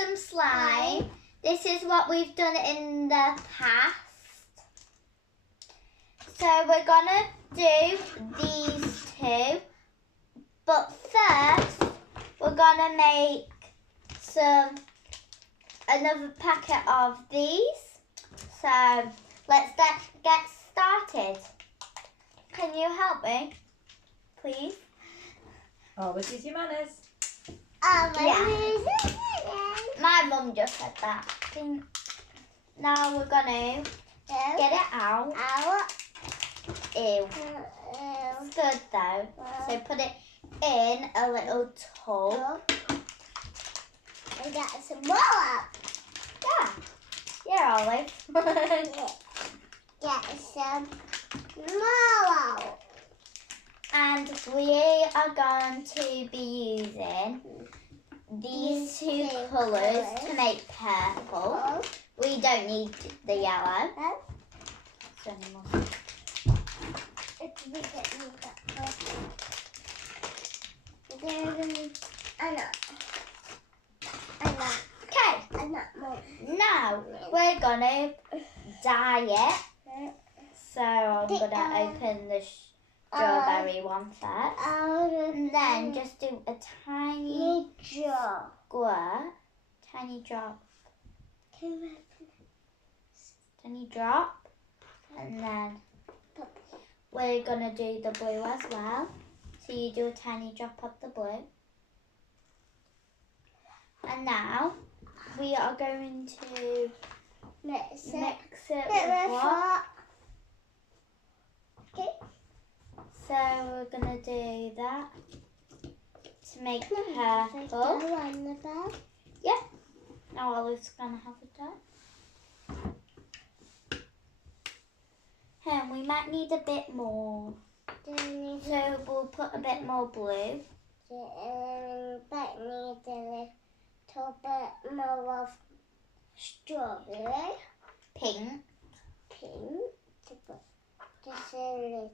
some slime. This is what we've done in the past. So we're gonna do these two. But first, we're gonna make another packet of these. So let's get started. Can you help me, please? Always use your manners. Yeah. My mum just said that. Now we're gonna get it out. Ew. It's good though. So put it in a little tub. And get some more up. Yeah. Yeah, Olive. Get some more out. And we are going to be using these two colours to make purple. We don't need the yellow. So anymore. Okay, now we're gonna dye it. So I'm gonna open the strawberry one first, and then just do a tiny squirt, tiny drop, and then we're gonna do the blue as well. So you do a tiny drop of the blue. And now we are going to mix it with what? Okay. So we're going to do that to make purple. Yeah. Now Olive's going to have a dye. And we might need a bit more. So we'll put a bit more blue. But need a little bit more of strawberry. Pink. Just a little.